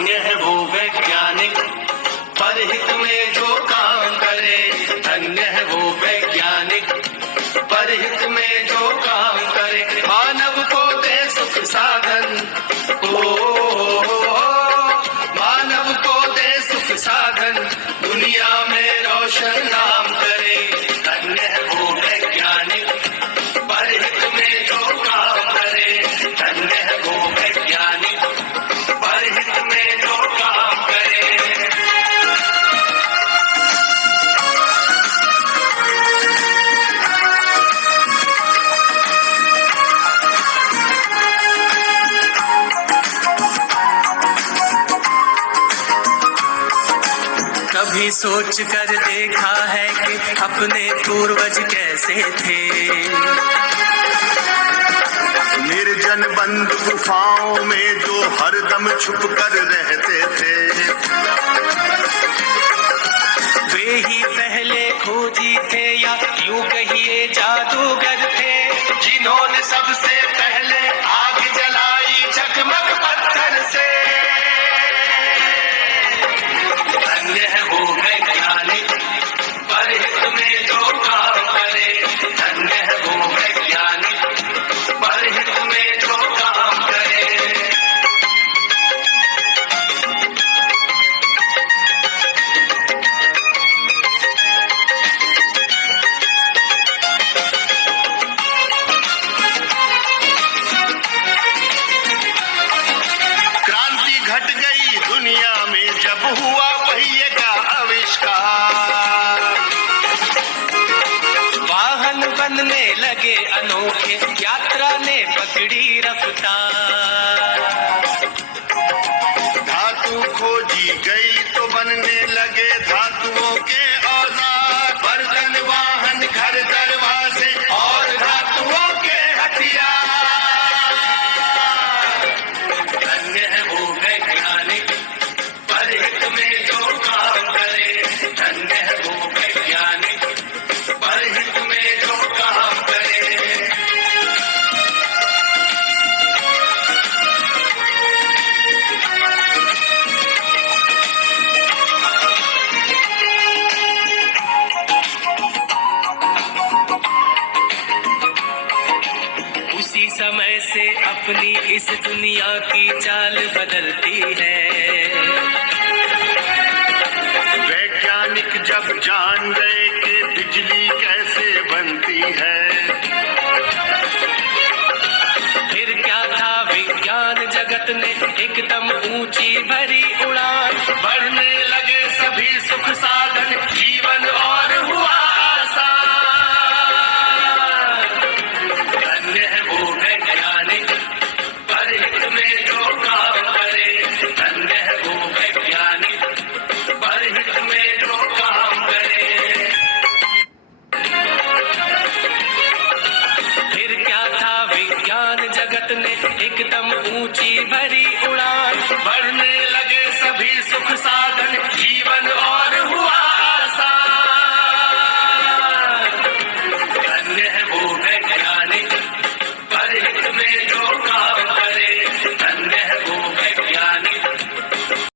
धन्य है वो वैज्ञानिक परहित में जो काम करे। धन्य है वो वैज्ञानिक परहित में जो काम करे। मानव को दे सुख साधन, मानव को दे सुख साधन, दुनिया में रोशन नाम करे। धन्य है वो वैज्ञानिक परहित में जो काम करे। धन्य है वो वैज्ञानिक परहित में जो काम करे। कभी सोच कर देखा है कि अपने पूर्वज कैसे थे। निर्जन बंद गुफाओं में जो हरदम छुप कर रहते थे। वे ही पहले खोजी थे या यूं कहिए जादूगर थे, जिन्होंने सबसे पहले आग जलाई चकमक पत्थर से। धन्य है वो वैज्ञानिक परहित में जो काम करे। धन्य है वो वैज्ञानिक परहित में जो काम करे। क्रांति घट गई दुनिया में जब हुआ पहिए का आविष्कार। वाहन बनने लगे अनोखे, यात्रा ने पकड़ी रफ्तार। धातु खोजी गई तो बनने लगे धातुओं के औजार। बर्तन वाहन घर दरवाजे और धातुओं के हथियार। धन्य है वो वैज्ञानिक परहित में जो काम करे। धन्य है वो वैज्ञानिक परहित में जो काम करे। उसी समय से अपनी इस दुनिया की चाल बदलती है। वैज्ञानिक जब जान गए कि बिजली कैसे बनती है। फिर क्या था विज्ञान जगत ने एकदम ऊंची भरी उड़ान। बढ़ने लगे सभी सुख साधन, जीवन और हुआ आसान। धन्य है वो वैज्ञानिक परहित में जो काम करे। धन्य है वो वैज्ञानिक परहित में जो काम करे। फिर क्या था विज्ञान जगत ने एकदम ऊंची भरी उड़ान। बढ़ने लगे सभी सुख साधन, जीवन और